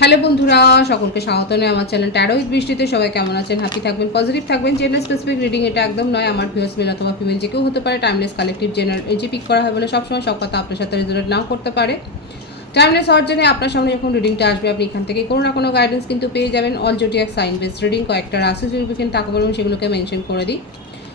Hello বন্ধুরা, সকলকে স্বাগত। নয় আমার চ্যানেল ট্যারো বৃষ্টিতে সবাই কেমন আছেন? হ্যাপি থাকবেন পজিটিভ থাকবেন। জেনারেল স্পেসিফিক রিডিং এটা একদম নয়। আমার ভিউস মেল অথবা ফিমেল যে কেউ হতে পারে টাইমলেস কালেকটিভ জেনারেল যে পিক করা হয় বলে সবসময় সব কথা আপনার সাথে রেজুলেট নাও করতে পারে। টাইমলেস হওয়ার জন্য আপনার সামনে যখন রিডিংটা আসবে, আপনি এখান থেকে কোনো না কোনো গাইডেন্স কিন্তু পেয়ে যাবেন। All zodiac sign base reading কয়েকটা রাশি যদি থাকে বলুন, সেগুলোকে মেনশন করে দিই।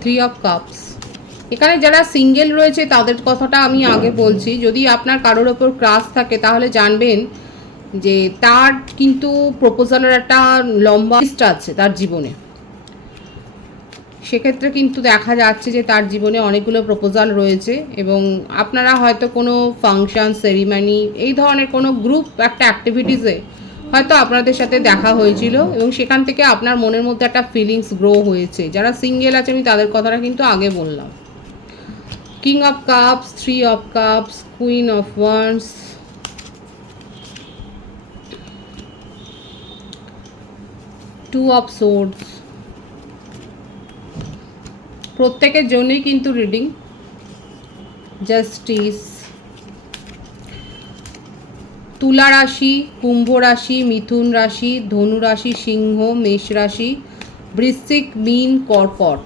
three of cups এখানে যারা সিঙ্গেল রয়েছে, তাদের কথাটা আমি আগে বলছি। যদি আপনার কারোর ওপর ক্রাশ থাকে, তাহলে জানবেন যে তার কিন্তু প্রপোজালের একটা লম্বা লিস্ট আছে তার জীবনে। সেক্ষেত্রে কিন্তু দেখা যাচ্ছে যে তার জীবনে অনেকগুলো প্রপোজাল রয়েছে এবং আপনারা হয়তো কোনো ফাংশন সেরিমানি এই ধরনের কোনো গ্রুপ একটা অ্যাক্টিভিটিসে হয়তো আপনাদের সাথে দেখা হয়েছিল এবং সেখান থেকে আপনার মনের মধ্যে একটা ফিলিংস গ্রো হয়েছে। যারা সিঙ্গেল আছে, আমি তাদের কথাটা কিন্তু আগে বললাম। King of cups three of cups queen of wands two of swords প্রত্যেকের জন্যই কিন্তু রিডিং জাস্টিস তুলা রাশি, কুম্ভ রাশি, মিথুন রাশি, ধনু রাশি, সিংহ, মেষ রাশি, বৃশ্চিক, মীন, কর্কট।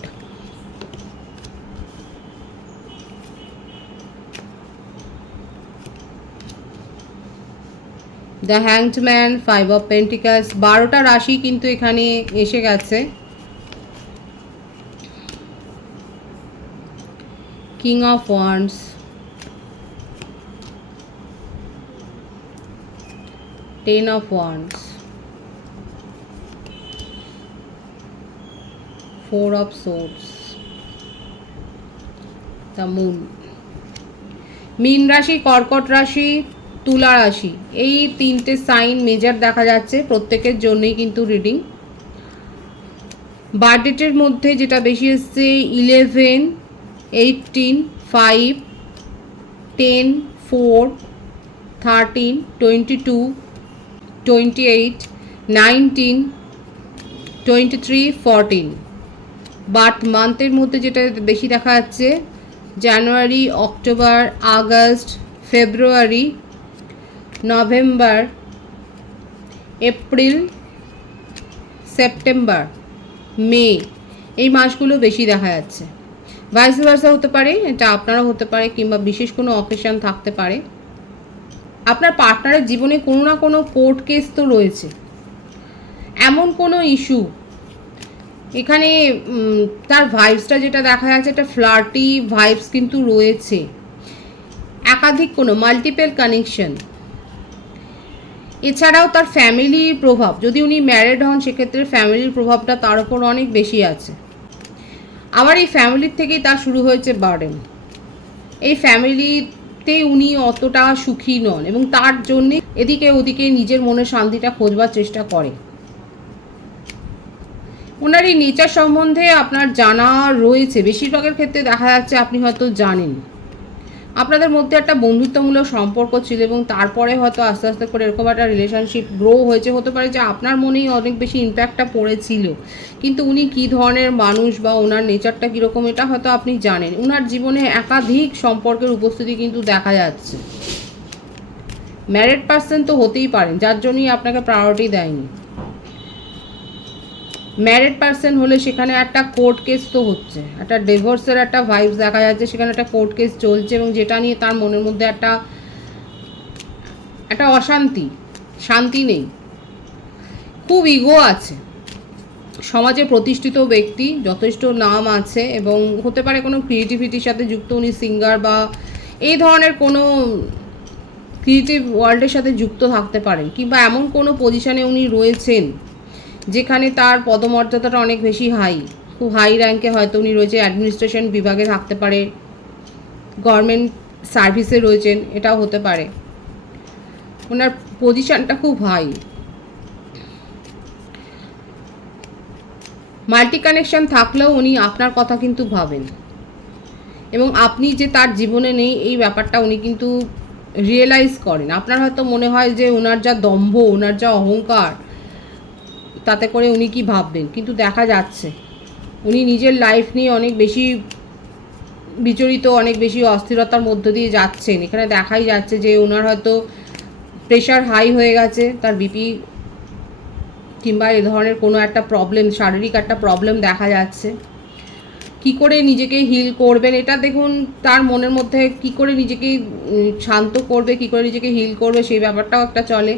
The hanged man five of pentacles বারোটা রাশি কিন্তু এখানে এসে গেছে। King of wands ten of wands. Four of swords. The moon. মীন রাশি কর্কট রাশি তুলা রাশি এই তিনটে সাইন মেজার দেখা যাচ্ছে প্রত্যেকের জন্যই কিন্তু রিডিং বার্থডেটের মধ্যে যেটা বেশি এসছে eleven eighteen five ten four thirteen twenty two twenty eight nineteen twenty three fourteen but মান্থের মধ্যে যেটা বেশি দেখা যাচ্ছে January October August February November April September May এই মাসগুলো বেশি দেখা যাচ্ছে। ভাইস ভার্সা হতে পারে, এটা আপনারও হতে পারে, কিংবা বিশেষ কোনো অকেশন থাকতে পারে। আপনার পার্টনারের জীবনে কোনো না কোনো কোর্ট কেস তো রয়েছে। এমন কোনো ইস্যু এখানে তার ভাইবসটা যেটা দেখা যাচ্ছে, একটা ফ্লার্টি ভাইবস কিন্তু রয়েছে। একাধিক কোনো মাল্টিপল কানেকশন এছাড়াও তার ফ্যামিলির প্রভাব, যদি উনি ম্যারেড হন, সেক্ষেত্রে ফ্যামিলির প্রভাবটা তার উপর অনেক বেশি আছে। আবার এই ফ্যামিলির থেকেই তার শুরু হয়েছে বার্ডেন এই ফ্যামিলিতে উনি অতটা সুখী নন এবং তার জন্যে এদিকে ওদিকে নিজের মনের শান্তিটা খোঁজবার চেষ্টা করে। ওনার এই নেচার সম্বন্ধে আপনার জানা রয়েছে। বেশিরভাগের ক্ষেত্রে দেখা যাচ্ছে আপনি হয়তো জানেন। আপনাদের মধ্যে একটা বন্ধুত্বমূলক সম্পর্ক ছিল এবং তারপরে হয়তো আস্তে আস্তে করে এরকম একটা রিলেশনশিপ গ্রো হয়েছে, হতে পারে যে আপনার মনেই অনেক বেশি ইম্প্যাক্টটা পড়েছিল। কিন্তু উনি কী ধরনের মানুষ বা ওনার নেচারটা কীরকম, এটা হয়তো আপনি জানেন। ওনার জীবনে একাধিক সম্পর্কের উপস্থিতি কিন্তু দেখা যাচ্ছে। ম্যারেড পার্সন তো হতেই পারেন, যার জন্যই আপনাকে প্রায়োরিটি দেয়নি। ম্যারেড পার্সন হলে সেখানে একটা কোর্ট কেস তো হচ্ছে। একটা ডিভোর্সের একটা ভাইবস দেখা যাচ্ছে, সেখানে একটা কোর্ট কেস চলছে এবং যেটা নিয়ে তার মনের মধ্যে একটা একটা অশান্তি, শান্তি নেই। খুব ইগো আছে। সমাজে প্রতিষ্ঠিত ব্যক্তি, যথেষ্ট নাম আছে এবং হতে পারে কোনো ক্রিয়েটিভিটির সাথে যুক্ত উনি সিঙ্গার বা এই ধরনের কোনো ক্রিয়েটিভ ওয়ার্ল্ডের সাথে যুক্ত থাকতে পারেন কিংবা এমন কোনো পজিশানে উনি রয়েছেন যেখানে তার পদমর্যাদাটা অনেক বেশি হাই খুব হাই র্যাঙ্কে হয়তো উনি রয়েছে অ্যাডমিনিস্ট্রেশন বিভাগে থাকতে পারে গভর্নমেন্ট সার্ভিসে রয়েছেন, এটাও হতে পারে। ওনার পজিশনটা খুব হাই মাল্টি কানেকশন থাকলেও উনি আপনার কথা কিন্তু ভাবেন। এবং আপনি যে তার জীবনে নেই, এই ব্যাপারটা উনি কিন্তু রিয়েলাইজ করেন। আপনার হয়তো মনে হয় যে ওনার যা দম্ভ ওনার যা অহংকার তাতে করে উনি কি ভাববেন? কিন্তু দেখা যাচ্ছে, উনি নিজের লাইফ নিয়ে অনেক বেশি বিচলিত, অনেক বেশি অস্থিরতার মধ্য দিয়ে যাচ্ছেন। এখানে দেখাই যাচ্ছে যে ওনার হয়তো প্রেশার হাই হয়ে গেছে, তার বিপি কিংবা এ ধরনের কোনো একটা প্রবলেম শারীরিক একটা প্রবলেম দেখা যাচ্ছে। কি করে নিজেকে হিল করবেন এটা দেখুন, তার মনের মধ্যে কি করে নিজেকে শান্ত করবে, কি করে নিজেকে হিল করবে সেই ব্যাপারটাও একটা চলে।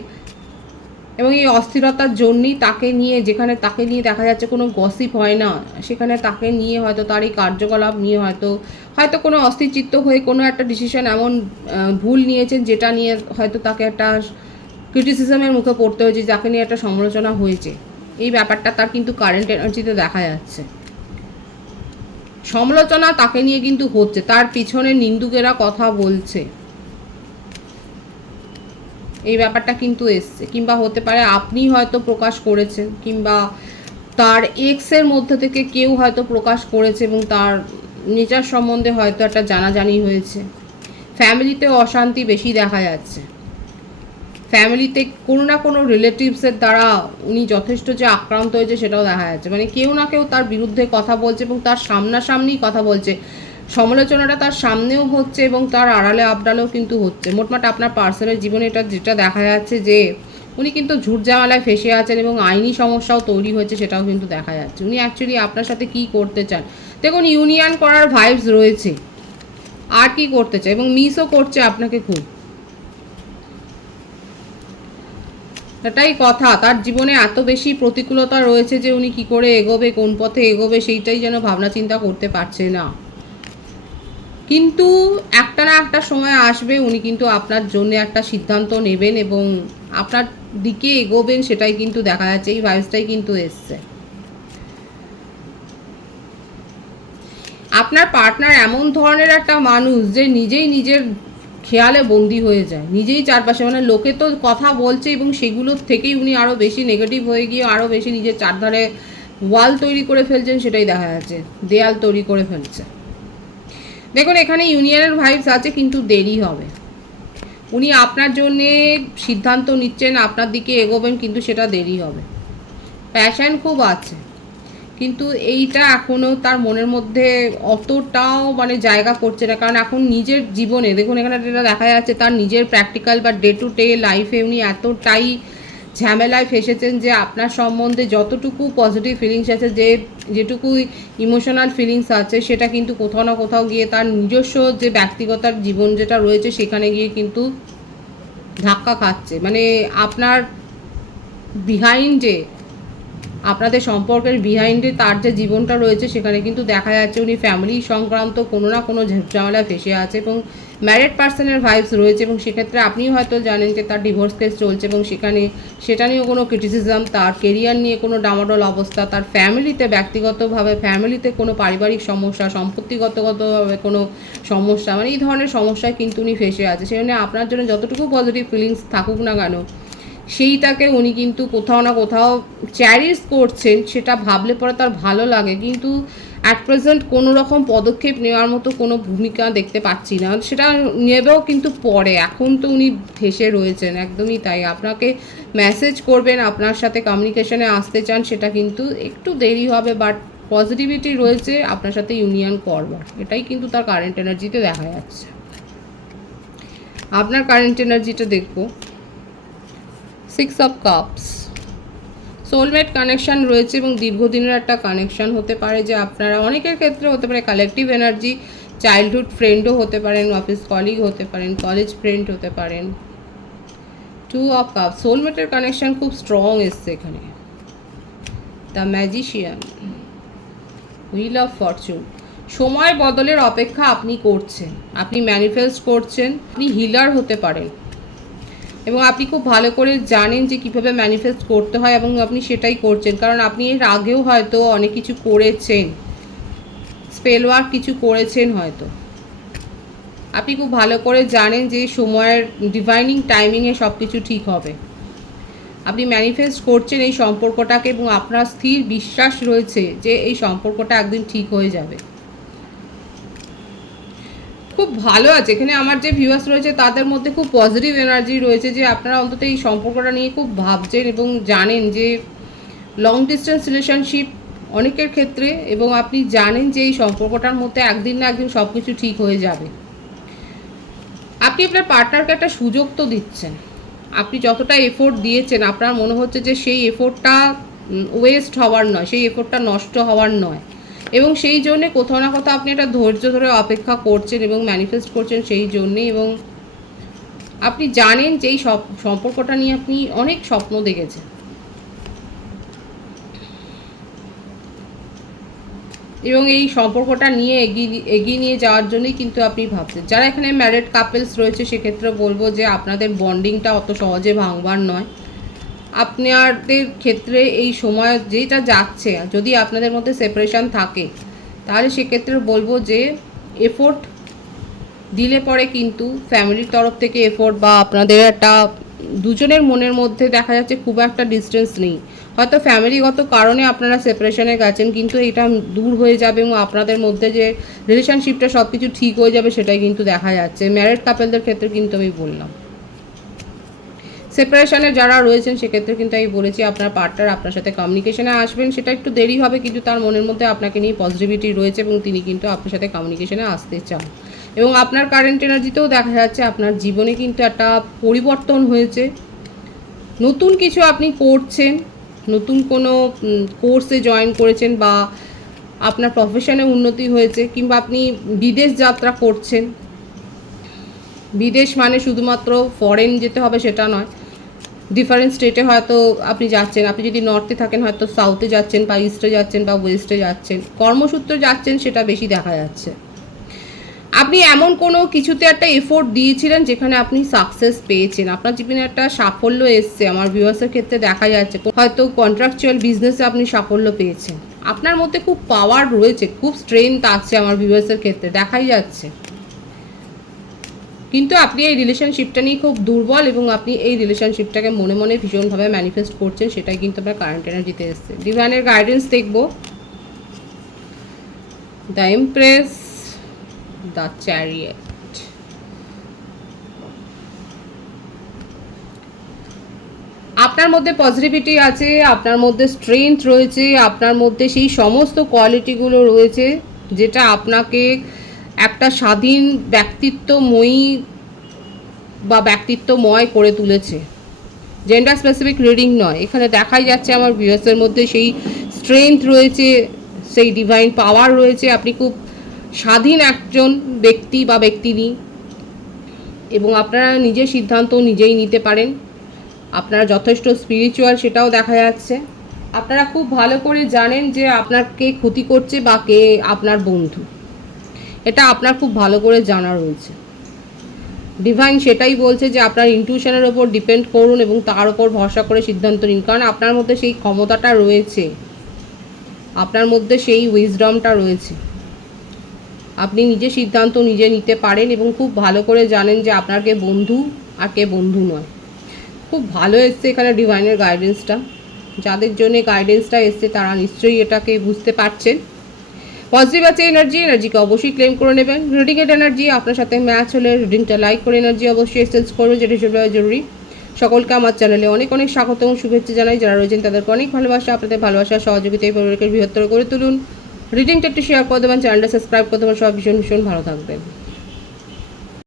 এবং এই অস্থিরতার জন্যই তাকে নিয়ে, যেখানে তাকে নিয়ে দেখা যাচ্ছে কোনো গসিপ হয় না, সেখানে তাকে নিয়ে হয়তো তার এই কার্যকলাপ নিয়ে হয়তো হয়তো কোনো অস্থিরচিত্ত হয়ে কোনো একটা ডিসিশন এমন ভুল নিয়েছেন যেটা নিয়ে হয়তো তাকে একটা ক্রিটিসিজমের মুখে পড়তে হয়েছে, যাকে নিয়ে একটা সমালোচনা হয়েছে। এই ব্যাপারটা তার কিন্তু কারেন্ট এনার্জিতে দেখা যাচ্ছে। সমালোচনা তাকে নিয়ে কিন্তু হচ্ছে, তার পিছনে নিন্দুকেরা কথা বলছে। এই ব্যাপারটা কিন্তু এসছে। কিংবা হতে পারে আপনি হয়তো প্রকাশ করেছেন, কিংবা তার এক্সের মধ্যে থেকে কেউ হয়তো প্রকাশ করেছে এবং তার নেচার সম্বন্ধে হয়তো একটা জানাজানি হয়েছে। ফ্যামিলিতে অশান্তি বেশি দেখা যাচ্ছে। ফ্যামিলিতে কোনো না কোনো রিলেটিভসের দ্বারা উনি যথেষ্ট যে আক্রান্ত হয়েছে সেটাও দেখা যাচ্ছে। মানে কেউ না কেউ তার বিরুদ্ধে কথা বলছে এবং তার সামনাসামনি কথা বলছে। সমালোচনাটা তার সামনেও হচ্ছে এবং তার আড়ালে আবডালেও কিন্তু হচ্ছে। মোটমাট আপনার পার্সোনাল জীবনে এটা যেটা দেখা যাচ্ছে যে, উনি কিন্তু ঝুট ঝামেলায় ফেসে আছেন এবং আইনি সমস্যাও তৈরি হয়েছে সেটাও কিন্তু দেখা যাচ্ছে। উনি অ্যাকচুয়ালি আপনার সাথে কি করতে চান? দেখুন ইউনিয়ন করার ভাইবস রয়েছে। আর কি করতে চায়? এবং মিসও করছে আপনাকে খুব। এটাই কথা। তার জীবনে এত বেশি প্রতিকূলতা রয়েছে যে উনি কি করে এগোবে, কোন পথে এগোবে, সেইটাই যেন ভাবনা চিন্তা করতে পারছে না। কিন্তু একটা না একটা সময় আসবে উনি কিন্তু আপনার জন্য একটা সিদ্ধান্ত নেবেন এবং আপনার দিকে এগোবেন সেটাই কিন্তু দেখা যাচ্ছে, এই ভাইবসটাই কিন্তু এসছে। আপনার পার্টনার এমন ধরনের একটা মানুষ যে নিজেই নিজের খেয়ালে বন্দি হয়ে যায়, নিজেই চারপাশে মানে লোকে তো কথা বলছে এবং সেগুলোর থেকেই উনি আরও বেশি নেগেটিভ হয়ে গিয়ে আরও বেশি নিজের চারধারে ওয়াল তৈরি করে ফেলছেন, সেটাই দেখা যাচ্ছে, দেয়াল তৈরি করে ফেলছে। দেখুন, এখানে ইউনিয়নের ভাইবস আছে, কিন্তু দেরি হবে। উনি আপনার জন্যে সিদ্ধান্ত নিচ্ছেন, আপনার দিকে এগোবেন, কিন্তু সেটা দেরি হবে। প্যাশন খুব আছে, কিন্তু এইটা এখনও তার মনের মধ্যে অতটাও মানে জায়গা করছে না। কারণ এখন নিজের জীবনে, দেখুন, এখানে যেটা দেখা যাচ্ছে, তার নিজের প্র্যাকটিক্যাল বা ডে টু ডে লাইফে উনি এতটাই ঝামেলায় ফেসেছেন যে আপনার সম্বন্ধে যতটুকু পজিটিভ ফিলিংস আছে, যে যেটুকু ইমোশনাল ফিলিংস আছে, সেটা কিন্তু কোথাও না কোথাও গিয়ে তার নিজস্ব যে ব্যক্তিগত জীবন যেটা রয়েছে, সেখানে গিয়ে কিন্তু ধাক্কা খাচ্ছে। মানে আপনার বিহাইন্ডে আপনাদের সম্পর্কের বিহাইন্ডে তার যে জীবনটা রয়েছে, সেখানে কিন্তু দেখা যাচ্ছে উনি ফ্যামিলি সংক্রান্ত কোনো না কোনো ঝামেলায় ফেসে আছে এবং ম্যারিড পার্সনের ভাইবস রয়েছে এবং সেক্ষেত্রে আপনিও হয়তো জানেন যে তার ডিভোর্স কেস চলছে এবং সেখানে সেটা নিয়েও কোনো ক্রিটিসিজম তার কেরিয়ার নিয়ে কোনো ডামাডোল অবস্থা, তার ফ্যামিলিতে ব্যক্তিগতভাবে ফ্যামিলিতে কোনো পারিবারিক সমস্যা সম্পত্তিগতগতভাবে কোনো সমস্যা মানে এই ধরনের সমস্যায় কিন্তু উনি ফেসে আছে। সেখানে আপনার জন্য যতটুকু পজিটিভ ফিলিংস থাকুক না কেন সেইটাকে উনি কিন্তু কোথাও না কোথাও চ্যারিস করছেন, সেটা ভাবলে পরে তার ভালো লাগে। কিন্তু অ্যাট প্রেজেন্ট কোনো রকম পদক্ষেপ নেওয়ার মতো কোনো ভূমিকা দেখতে পাচ্ছি না। সেটা নেবেও কিন্তু পরে। এখন তো উনি ভেসে রয়েছেন, একদমই তাই। আপনাকে মেসেজ করবেন, আপনার সাথে কমিউনিকেশনে আসতে চান, সেটা কিন্তু একটু দেরি হবে বাট পজিটিভিটি রয়েছে, আপনার সাথে ইউনিয়ন করবার এটাই কিন্তু তার কারেন্ট এনার্জিতে দেখা যাচ্ছে। আপনার কারেন্ট এনার্জিটা দেখব। Six of cups soulmate connection রয়েছে এবং দীর্ঘদিনের একটা কানেকশান হতে পারে যে আপনারা অনেকের ক্ষেত্রে হতে পারে কালেকটিভ এনার্জি চাইল্ডহুড ফ্রেন্ডও হতে পারেন অফিস কলিগ হতে পারেন কলেজ ফ্রেন্ড হতে পারেন। টু অফ কাপ সোলমেটের কানেকশন খুব স্ট্রং এসছে এখানে। The magician wheel of fortune সময় বদলের অপেক্ষা আপনি করছেন। আপনি ম্যানিফেস্ট করছেন। আপনি হিলার হতে পারেন। এবং আপনি খুব ভালো করে জানেন যে কীভাবে ম্যানিফেস্ট করতে হয় এবং আপনি সেটাই করছেন। কারণ আপনি এর আগেও হয়তো অনেক কিছু করেছেন। স্পেল ওয়ার্ক কিছু করেছেন হয়তো। আপনি খুব ভালো করে জানেন যে সময়ের ডিভাইনিং টাইমিংয়ে সব কিছু ঠিক হবে। আপনি ম্যানিফেস্ট করছেন এই সম্পর্কটাকে এবং আপনার স্থির বিশ্বাস রয়েছে যে এই সম্পর্কটা একদিন ঠিক হয়ে যাবে। খুব ভালো আছে। এখানে আমার যে ভিউয়ার্স রয়েছে, তাদের মধ্যে খুব পজিটিভ এনার্জি রয়েছে যে আপনারা অন্তত এই সম্পর্কটা নিয়ে খুব ভাবছেন এবং জানেন যে লং ডিস্টেন্স রিলেশনশিপ অনেকের ক্ষেত্রে এবং আপনি জানেন যে এই সম্পর্কটার মধ্যে একদিন না একদিন সব কিছু ঠিক হয়ে যাবে। আপনি আপনার পার্টনারকে একটা সুযোগ তো দিচ্ছেন। আপনি যতটা এফোর্ট দিয়েছেন, আপনার মনে হচ্ছে যে সেই এফোর্টটা ওয়েস্ট হওয়ার নয়, সেই এফোর্টটা নষ্ট হওয়ার নয়। এবং সেই জন্যে কোথাও না কোথাও আপনি একটা ধৈর্য ধরে অপেক্ষা করছেন এবং ম্যানিফেস্ট করছেন সেই জন্যে এবং আপনি জানেন যে এই সম্পর্কটা নিয়ে আপনি অনেক স্বপ্ন দেখেছেন। এবং এই সম্পর্কটা নিয়ে এগিয়ে এগিয়ে নিয়ে যাওয়ার জন্যই কিন্তু আপনি ভাবছেন। যারা এখানে ম্যারেড কাপেলস রয়েছে, সেক্ষেত্রে বলব যে আপনাদের বন্ডিংটা অত সহজে ভাঙবার নয়। আপনাদের ক্ষেত্রে এই সময় যেটা যাচ্ছে, যদি আপনাদের মধ্যে সেপারেশান থাকে, তাহলে সেক্ষেত্রে বলব যে এফোর্ট দিলে পরে কিন্তু ফ্যামিলির তরফ থেকে এফোর্ট বা আপনাদের একটা দুজনের মনের মধ্যে দেখা যাচ্ছে খুব একটা ডিস্টেন্স নেই। হয়তো ফ্যামিলিগত কারণে আপনারা সেপারেশনে গেছেন, কিন্তু এটা দূর হয়ে যাবে এবং আপনাদের মধ্যে যে রিলেশনশিপটা সব কিছু ঠিক হয়ে যাবে সেটাই কিন্তু দেখা যাচ্ছে। ম্যারেড কাপেলদের ক্ষেত্রে কিন্তু আমি বললাম। সেপারেশনে যারা রয়েছেন, সেক্ষেত্রে কিন্তু আমি বলেছি আপনার পার্টনার আপনার সাথে কমিউনিকেশনে আসবেন। সেটা একটু দেরি হবে, কিন্তু তার মনের মধ্যে আপনাকে নিয়ে পজিটিভিটি রয়েছে এবং তিনি কিন্তু আপনার সাথে কমিউনিকেশনে আসতে চান। এবং আপনার কারেন্ট এনার্জিতেও দেখা যাচ্ছে আপনার জীবনে কিন্তু একটা পরিবর্তন হয়েছে। নতুন কিছু আপনি করছেন, নতুন কোনো কোর্সে জয়েন করেছেন বা আপনার প্রফেশনে উন্নতি হয়েছে কিংবা আপনি বিদেশ যাত্রা করছেন। বিদেশ মানে শুধুমাত্র ফরেন যেতে হবে সেটা নয়। ডিফারেন্ট স্টেটে হয়তো আপনি যাচ্ছেন। আপনি যদি নর্থে থাকেন, হয়তো সাউথে যাচ্ছেন বা ইস্টে যাচ্ছেন বা ওয়েস্টে যাচ্ছেন। কর্মসূত্রে যাচ্ছেন, সেটা বেশি দেখা যাচ্ছে। আপনি এমন কোনো কিছুতে একটা এফোর্ট দিয়েছিলেন যেখানে আপনি সাকসেস পেয়েছেন? আপনার জীবনে একটা সাফল্য এসছে। আমার ভিউয়ার্সের ক্ষেত্রে দেখা যাচ্ছে। হয়তো কন্ট্রাকচুয়াল বিজনেসে আপনি সাফল্য পেয়েছেন। আপনার মধ্যে খুব পাওয়ার রয়েছে, খুব স্ট্রেংথ আছে আমার ভিউয়ার্সের ক্ষেত্রে। দেখাই যাচ্ছে। কিন্তু আপনি এই রিলেশনশিপটা নিয়ে খুব দুর্বল এবং আপনি এই রিলেশনশিপটাকে মনে মনে ভীষণভাবে ম্যানিফেস্ট করছেন, সেটাই কিন্তু আপনার কারেন্ট এনার্জিতে এসছে। ডিভাইনের গাইডেন্স দেখব। দ্য ইমপ্রেস দ্য চ্যারিয়েট আপনার মধ্যে পজিটিভিটি আছে, আপনার মধ্যে স্ট্রেংথ রয়েছে, আপনার মধ্যে সেই সমস্ত কোয়ালিটিগুলো রয়েছে, যেটা আপনাকে একটা স্বাধীন ব্যক্তিত্বময়ী বা ব্যক্তিত্বময় করে তুলেছে। জেন্ডার স্পেসিফিক রিডিং নয়। এখানে দেখাই যাচ্ছে আমার ভিউয়ার্সের মধ্যে সেই স্ট্রেংথ রয়েছে, সেই ডিভাইন পাওয়ার রয়েছে। আপনি খুব স্বাধীন একজন ব্যক্তি বা ব্যক্তিনী এবং আপনারা নিজের সিদ্ধান্ত নিজেই নিতে পারেন। আপনারা যথেষ্ট স্পিরিচুয়াল সেটাও দেখা যাচ্ছে। আপনারা খুব ভালো করে জানেন যে আপনার কে ক্ষতি করছে বা কে আপনার বন্ধু। এটা আপনার খুব ভালো করে জানা রয়েছে। ডিভাইন সেটাই বলছে যে আপনার ইনটিউশনের ওপর ডিপেন্ড করুন এবং তার ওপর ভরসা করে সিদ্ধান্ত নিন। কারণ আপনার মধ্যে সেই ক্ষমতাটা রয়েছে। আপনার মধ্যে সেই উইজডমটা রয়েছে। আপনি নিজে সিদ্ধান্ত নিজে নিতে পারেন এবং খুব ভালো করে জানেন যে আপনার কে বন্ধু আর কে বন্ধু নয়। খুব ভালো এসছে এখানে ডিভাইনের গাইডেন্সটা যাদের জন্য গাইডেন্সটা এসছে তারা নিশ্চয়ই এটাকে বুঝতে পারছেন। পজিটিভ আছে এনার্জি এনার্জিকে অবশ্যই ক্লেম করে নেবেন। রিডিংয়ের এনার্জি আপনার সাথে ম্যাচ হলে রিডিংটা লাইক করে এনার্জি অবশ্যই এক্সচেঞ্জ করবেন, যেটা হিসেবে জরুরি। সকলকে আমার চ্যানেলে অনেক অনেক স্বাগত এবং শুভেচ্ছা জানাই। যারা রয়েছেন তাদেরকে অনেক ভালোবাসা, আপনাদের ভালোবাসা, সহযোগিতা এই পরিবারকে বৃহত্তর করে তুলুন। রিডিংটা একটু শেয়ার করে দেবেন চ্যানেলটা সাবস্ক্রাইব করে দেবেন। সব ভীষণ ভীষণ ভালো থাকবেন।